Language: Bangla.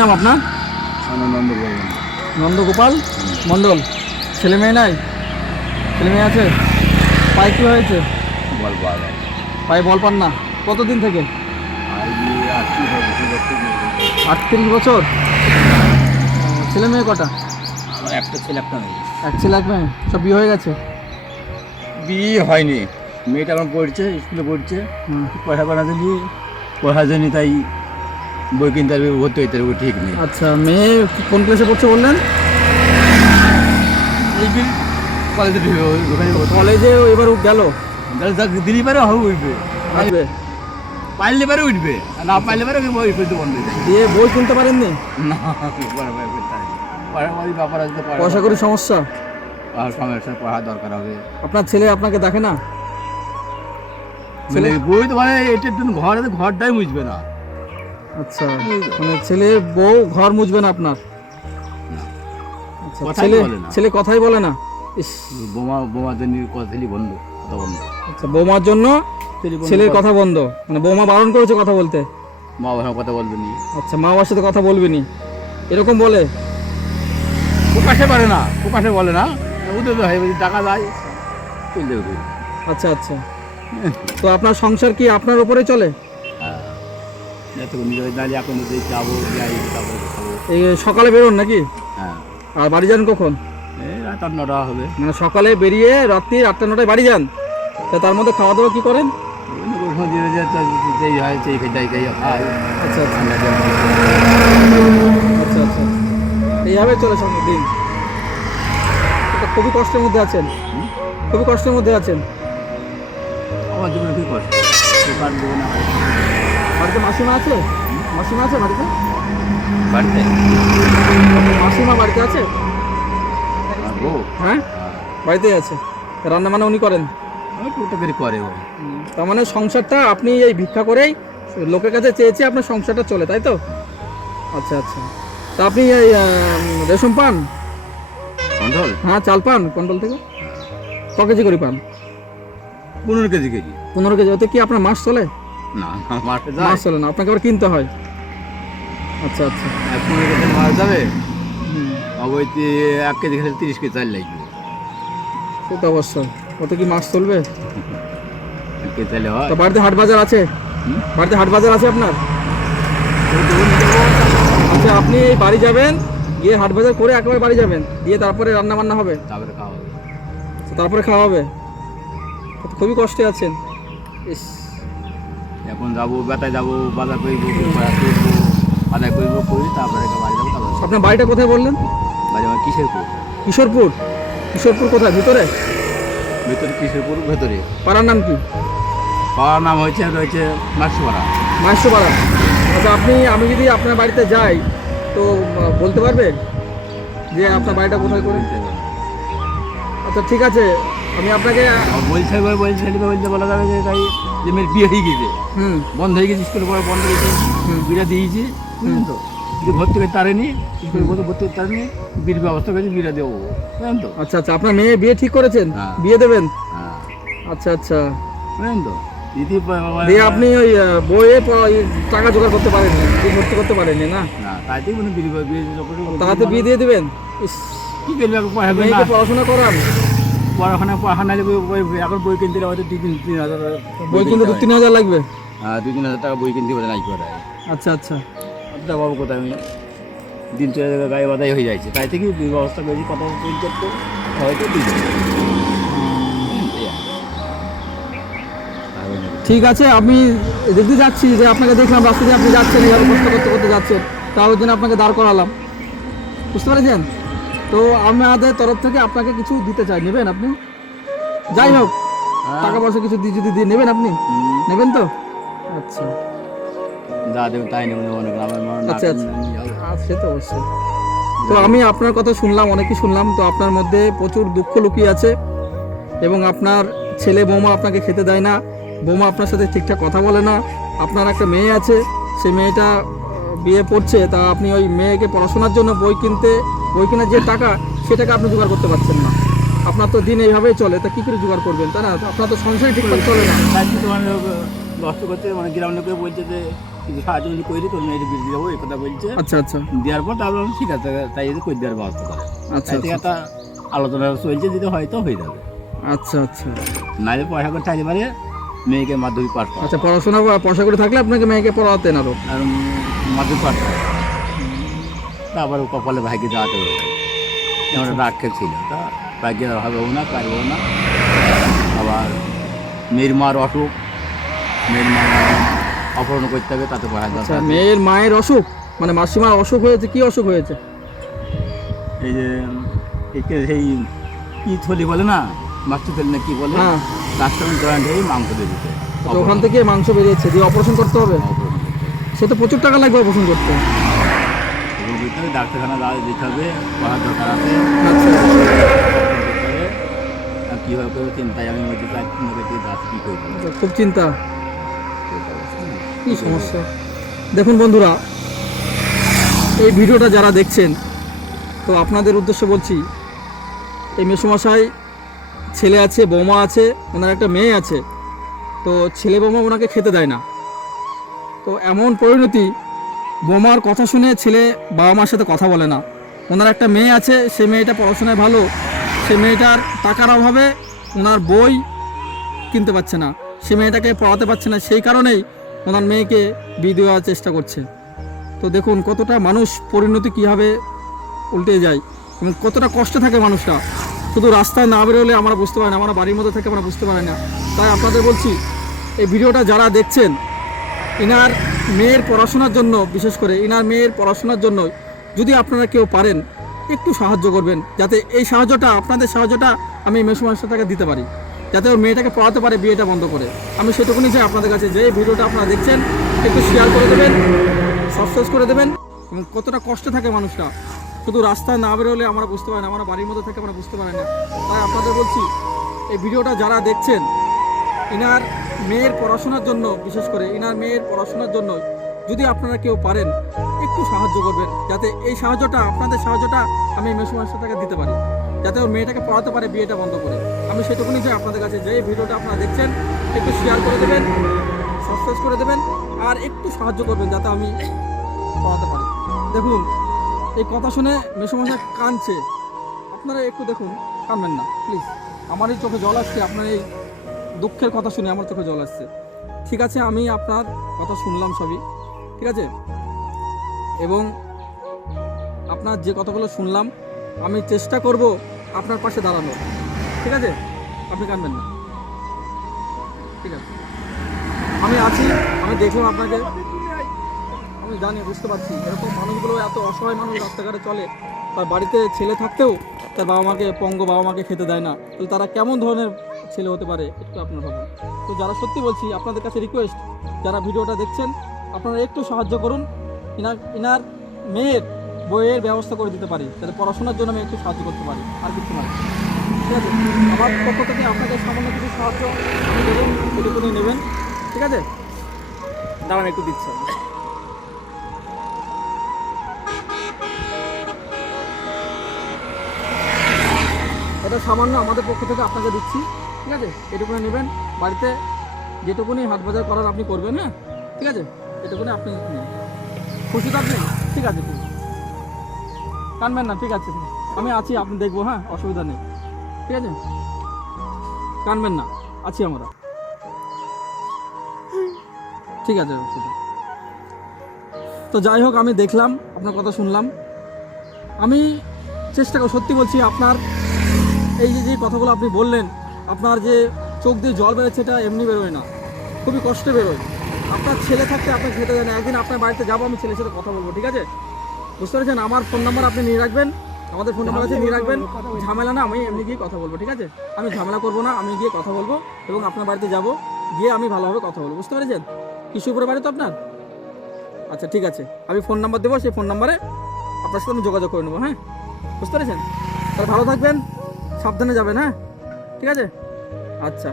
নাম আপনার? নন্দগোপাল। নন্দগোপাল মণ্ডল। ছেলে মেয়ে নাই? ছেলে মেয়ে আছে? পায়ে কী হয়েছে? বল বল পায়ে বল পান না কতদিন থেকে? 38 বছর। ছেলে মেয়ে কটা? আমার একটা ছেলে একটা মেয়ে। এক ছেলে এক মেয়ে। সব বিয়ে হয়ে গেছে? বিয়ে হয়নি, মেয়েটা আমার পড়ছে, স্কুলে পড়ছে, হুম। পড়ার জন্য তাই বই কিনতে পারবে, ভর্তি হইতে পারবে, ঠিক নেই। আচ্ছা, মেয়ে কোন ক্লাসে পড়ছে বললেন? এই বিল কলেজে কলেজে এবার গেল? দিলি পারে হবে উঠবে, আসবে। পাইলে পারে উঠবে, আর না পাইলে পারে বই পড়তে বন্ধ হয়ে যাবে। দিয়ে বই কিনতে পারেননি? না, ব্যাপার আসতে পারে, পয়সা করি সমস্যা। সমস্যা, পড়ার দরকার হবে। আপনার ছেলে আপনাকে দেখে না? ছেলে বই তো মানে এটা ঘরটাই মুছবে না। আচ্ছা, মানে ছেলে বউ ঘর মুছবে না আপনার? আচ্ছা, কথাই ছেলে বলে না। ছেলে কথাই বলে না? ইস। বোমার জন্য কথা বন্ধ, কথা বন্ধ। আচ্ছা, বৌমার জন্য ছেলের কথা বন্ধ, মানে বৌমা বারণ করেছে কথা বলতে? মা বাবার কথা বলবে নি। আচ্ছা, মা বাবার সাথে কথা বলবেনি এরকম বলে? প্রকাশে পারে না, প্রকাশে বলে না, ওদের তো হয় টাকা দেয় চলে যাবে। আচ্ছা আচ্ছা, তো আপনার সংসার কি আপনার উপরে চলে? হ্যাঁ, এতক্ষণ দাঁড়িয়ে এখন যাবো, যাই, তারপরে খাবো। এই সকালে বেরোন নাকি? হ্যাঁ, আর বাড়ি যান কখন? এই রাত 8-9টা হবে। মানে সকালে বেরিয়ে রাত্রি 8টা-9টায় বাড়ি যান, তা তার মধ্যে খাওয়া দাওয়া কি করেন? যেই হয় সেই খাই খাই খাই। আচ্ছা আচ্ছা আচ্ছা আচ্ছা, এইভাবে চলে সব দিন। এটা খুবই কষ্টের মধ্যে আছেন, খুবই কষ্টের মধ্যে আছেন। আমার জীবনে খুবই কষ্ট, কার দেবে না বাড়িতে মাসিমা আছে? মাসিমা আছে বাড়িতে? বাড়িতে মাসিমা বাড়িতে আছে? বউ হ্যাঁ, বাড়িতেই আছে। রান্না বান্না উনি করেন? টুকটাক করে ও। তার মানে সংসারটা আপনি এই ভিক্ষা করেই লোকের কাছে চেয়েছে আপনার সংসারটা চলে, তাই তো? আচ্ছা আচ্ছা, তা আপনি এই রেশন পান? কন্ট্রোল হ্যাঁ, চাল পান কন্ট্রোল থেকে? ক কেজি করে পান? 15 কেজি কেজি। 15 কেজি। ওতে কি আপনার মাস চলে? না, মারতে মাস চলে না, আপনাকে আবার কিনতে হয়। আচ্ছা আচ্ছা। 15 কেজি মাছ যাবে, হুম, অবৈতে 1 কেজি খেলে 30 কেজি চাল লাগবে। সে তো অবশ্যই। ওতে কি মাস চলবে? 1 কেজি চাইলে হয়। তা বাড়িতে হাট বাজার আছে? হুম? বাড়িতে হাট বাজার আছে আপনার? আচ্ছা, আপনি এই বাড়ি যাবেন, গিয়ে হাট বাজার করে একেবারে বাড়ি যাবেন, দিয়ে তারপরে রান্না বান্না হবে? তারপরে খাওয়া হবে। আচ্ছা, তারপরে খাওয়া হবে? তো খুবই কষ্টে আছেন। ইস। এখন যাবো, বেতায় যাবো, বাজার করবো, করবো, বাজার করবো, করি তারপরে বাড়ি যাবো। তারপরে আপনার বাড়িটা কোথায় বললেন? বাড়ি আমার কিসেরপুর। কিশোরপুর? কিশোরপুর কোথায়, ভিতরে? ভেতরে কিসেরপুর ভেতরে। পাড়ার নাম কি? পাড়ার নাম হচ্ছে মাসুপাড়া। মাহেশ্বপাড়া। আচ্ছা, আমি যদি আপনার বাড়িতে যাই তো বলতে পারবেন যে আপনার বাড়িটা কোথায় করে? আচ্ছা ঠিক আছে, আমি আপনাকে বলছে বলা যাবে যে তাই যে মেয়ের বিয়ে হয়ে গেছে, হুম বন্ধ হয়ে গেছে, স্কুলে পড়া বন্ধ হয়ে গেছে, বিটা দিয়েছি, বুঝলেন তো, কিন্তু ভর্তি করতে পারেনি, স্কুলে ভর্তি করতে পারেনি, বিয়ের ব্যবস্থা করেছি, বিটা দেবো, বুঝলেন তো। আচ্ছা আচ্ছা, আপনার মেয়ে বিয়ে ঠিক করেছেন? হ্যাঁ। বিয়ে দেবেন? হ্যাঁ, আচ্ছা আচ্ছা, বুঝলেন তো। দিয়ে আপনি ওই বইয়ে টাকা জোগাড় করতে পারেননি, বিয়ে ভর্তি করতে পারেননি না? না, তাইতেই কোনো বিয়ে তাতে বিয়ে দিয়ে দেবেন? ইস, কি করবে, মেয়েকে পড়াশোনা করান, পড়াশোনা এখন বই কিনতে হয়তো 2-3 হাজার বই কিনতে 2-3 হাজার লাগবে? হ্যাঁ, 2-3 হাজার টাকা বই কিনতে হবে নাই করে। আচ্ছা আচ্ছা, আচ্ছা বাবু, কোথায় আমি দিন চলে যাবে, গায়ে বাদাই হয়ে যাচ্ছে, তাই থেকে ব্যবস্থা করেছি, কথা করতে হয়তো দিয়ে দেবে। ঠিক আছে। আমি দেখতে যাচ্ছি যে আপনাকে দেখলাম রাস্তা দিয়ে আপনি যাচ্ছেন, এইভাবে কষ্ট করতে করতে যাচ্ছেন, তার জন্য আপনাকে দাঁড় করালাম, বুঝতে পেরেছেন? তো আমাদের তরফ থেকে আপনাকে কিছু দিতে চাই, নেবেন আপনি? যাই হোক, টাকা পয়সা কিছু যদি দিয়ে নেবেন, আপনি নেবেন তো? আচ্ছা যা দেবে তাই নেব, মনে করেন আমার মনে আচ্ছা আচ্ছা, সে তো অবশ্যই। তো আমি আপনার কথা শুনলাম, অনেকই শুনলাম, তো আপনার মধ্যে প্রচুর দুঃখ লুকিয়ে আছে, এবং আপনার ছেলে বৌমা আপনাকে খেতে দেয় না, বৌমা আপনার সাথে ঠিকঠাক কথা বলে না, আপনার একটা মেয়ে আছে, সেই মেয়েটা বিয়ে পড়ছে, তা আপনি ওই মেয়েকে পড়াশোনার জন্য বই কেনার যে টাকা, সেটাকে আপনি জোগাড় করতে পারছেন না। আপনার তো দিন এইভাবেই চলে, তা কী করে জোগাড় করবেন, তাই না? আপনার তো সংসারই ঠিকঠাক চলে না। তাই তো মানে কষ্ট করতে, মানে গ্রামের লোকে বলছে যে কিছু সাহায্য যদি করি তোর মেয়ের বিয়ে দেবো এই কথা বলছে। আচ্ছা আচ্ছা দেওয়ার পর তারপর আমি ঠিক আছে তাই যদি করে দেওয়ার ব্যবস্থা করে আচ্ছা তাই থেকে আচ্ছা একটা আলোচনা চলছে, যদি হয়তো হয়ে যাবে, আচ্ছা আচ্ছা নাহলে পয়সা করে থাকতে পারে মেয়েকে মাধ্যমিক পাঠ করা আচ্ছা পয়সা করে থাকলে আপনাকে মেয়েকে পড়াতেন আরো। আর মাধ্যমিক পাঠ করা তারপর কপালে ভাইকে যাওয়াতে হবে, এমন একটা আক্ষেপ ছিল, তা ভাইকে হবেও না পারবেও না। আবার মেয়ের মার অসুখ, মেয়ের মা অপহরণ করতে হবে, তাতে পয়সা আচ্ছা দরকার। মেয়ের মায়ের অসুখ, মানে মাসিমার অসুখ হয়েছে, কি অসুখ হয়েছে? এই যে সেই কি থলি বলে না, মাছু থলি না কি বলে, হ্যাঁ ডাক্তার জয়েন্ট হয়ে মাংস দিয়ে দিতে, তো ওখান থেকে মাংস বেরিয়েছে, দিয়ে অপারেশন করতে হবে। সে তো প্রচুর টাকা লাগবে অপারেশন করতে। ডাক্তারখানা দিতে হবে, পড়ার দরকার আছে। আচ্ছা আর কীভাবে করবো চিন্তায় আমি মধ্যে কী করবো। খুব চিন্তা, কি সমস্যা। দেখুন বন্ধুরা, এই ভিডিওটা যারা দেখছেন, তো আপনাদের উদ্দেশ্যে বলছি, এই মেসোমশাই ছেলে আছে, বৌমা আছে, ওনার একটা মেয়ে আছে, তো ছেলে বৌমা ওনাকে খেতে দেয় না। তো এমন পরিণতি, বৌমার কথা শুনে ছেলে বাবা মার সাথে কথা বলে না। ওনার একটা মেয়ে আছে, সে মেয়েটা পড়াশোনায় ভালো, সে মেয়েটার টাকার অভাবে ওনার বই কিনতে পারছে না, সে মেয়েটাকে পড়াতে পারছে না, সেই কারণেই ওনার মেয়েকে বিয়ে দেওয়ার চেষ্টা করছে। তো দেখুন কতটা মানুষ পরিণতি কীভাবে উল্টে যায় এবং কতটা কষ্টে থাকে মানুষটা। শুধু রাস্তায় না বেরোলে আমরা বুঝতে পারি না, আমরা বাড়ির মধ্যে থেকে আমরা বুঝতে পারি না। তাই আপনাদের বলছি, এই ভিডিওটা যারা দেখছেন, ইনার মেয়ের পড়াশোনার জন্য, বিশেষ করে ইনার মেয়ের পড়াশোনার জন্য যদি আপনারা কেউ পারেন একটু সাহায্য করবেন, যাতে এই সাহায্যটা, আপনাদের সাহায্যটা আমি মেসোমশাইটাকে দিতে পারি, যাতে ওর মেয়েটাকে পড়াতে পারে বিয়েটা বন্ধ করে। আমি সেটুকুনি চাই আপনাদের কাছে, যে এই ভিডিওটা আপনারা দেখছেন একটু শেয়ার করে দেবেন, সাবস্ক্রাইব করে দেবেন। এবং কতটা কষ্টে থাকে মানুষটা, শুধু রাস্তায় না বেরোলে আমরা বুঝতে পারি না, আমরা বাড়ির মধ্যে থেকে আমরা বুঝতে পারি না। তাই আপনাদের বলছি, এই ভিডিওটা যারা দেখছেন, ইনার মেয়ের পড়াশোনার জন্য, বিশেষ করে ইনার মেয়ের পড়াশোনার জন্য যদি আপনারা কেউ পারেন একটু সাহায্য করবেন, যাতে এই সাহায্যটা, আপনাদের সাহায্যটা আমি মেসোমশাইটাকে দিতে পারি, যাতে ওর মেয়েটাকে পড়াতে পারে বিয়েটা বন্ধ করে। আমি সেটুকুনি চাই আপনাদের কাছে, যে এই ভিডিওটা আপনারা দেখছেন একটু শেয়ার করে দেবেন, সাবস্ক্রাইব করে দেবেন, আর একটু সাহায্য করবেন যাতে আমি পড়াতে পারি। দেখুন এই কথা শুনে মেসোমশাই কাঁদছে, আপনারা একটু দেখুন, কাঁদবেন না প্লিজ। আমার এই চোখে জল আসছে, আপনার এই দুঃখের কথা শুনে আমার চোখে জল আসছে। ঠিক আছে, আমি আপনার কথা শুনলাম সবই, ঠিক আছে, এবং আপনার যে কথাগুলো শুনলাম আমি চেষ্টা করব আপনার পাশে দাঁড়ানো, ঠিক আছে, আপনি কাঁদবেন না, ঠিক আছে, আমি আছি, আমি দেখলাম আপনাকে, আমি জানি, বুঝতে পারছি এরকম মানুষগুলো, এত অসহায় মানুষ রাস্তাঘাটে চলে, তার বাড়িতে ছেলে থাকতেও তার বাবা মাকে, পঙ্গ বাবা মাকে খেতে দেয় না, তাহলে তারা কেমন ধরনের ছেলে হতে পারে একটু আপনার ভাবুন। তো যারা, সত্যি বলছি আপনাদের কাছে রিকোয়েস্ট, যারা ভিডিওটা দেখছেন আপনারা একটু সাহায্য করুন, ইনার মেয়ের বইয়ের ব্যবস্থা করে দিতে পারি, যাতে পড়াশোনার জন্য আমি একটু সাহায্য করতে পারি, আর কিছু না, ঠিক আছে। আমার পক্ষ থেকে আপনাদের সামান্য কিছু সাহায্য আমি দেবেন, সেটুকুনি নেবেন, ঠিক আছে। দাঁড়ান একটু দিচ্ছি, এটা সামান্য আমাদের পক্ষ থেকে আপনাকে দিচ্ছি, ঠিক আছে, এটুকুনি নেবেন, বাড়িতে যেটুকুনি হাট বাজার করার আপনি করবেন, হ্যাঁ, ঠিক আছে, এটুকুনি আপনি নিন। খুশি তো আপনি? ঠিক আছে, ঠিক আছে, কানবেন না, ঠিক আছে, আমি আছি, আপনি দেখবো, হ্যাঁ, অসুবিধা নেই, ঠিক আছে, কানবেন না, আছি আমরা, ঠিক আছে। তো যাই হোক, আমি দেখলাম, আপনার কথা শুনলাম, আমি চেষ্টা করি, সত্যি বলছি, আপনার এই যে কথাগুলো আপনি বললেন, আপনার যে চোখ দিয়ে জল বেরোচ্ছে, এটা এমনি বেরোয় না, খুবই কষ্টে বেরোয়। আপনার ছেলে থাকতে আপনি খেতে দেন, একদিন আপনার বাড়িতে যাবো, আমি ছেলের সাথে কথা বলবো, ঠিক আছে, বুঝতে পেরেছেন। আমার ফোন নাম্বার আপনি নিয়ে রাখবেন, আমাদের ফোন নাম্বার আছে, নিয়ে রাখবেন, ঝামেলা না, আমি এমনি গিয়ে কথা বলবো, ঠিক আছে, আমি ঝামেলা করবো না, আমি গিয়ে কথা বলবো এবং আপনার বাড়িতে যাব, গিয়ে আমি ভালোভাবে কথা বলবো, বুঝতে পেরেছেন। কিশোরপুরের বাড়ি তো আপনার? আচ্ছা ঠিক আছে, আমি ফোন নাম্বার দেবো, সেই ফোন নাম্বারে আপনার সাথে আমি যোগাযোগ করে নেবো, হ্যাঁ, বুঝতে পেরেছেন। তাহলে ভালো থাকবেন, সাবধানে যাবেন, হ্যাঁ, ঠিক আছে, আচ্ছা।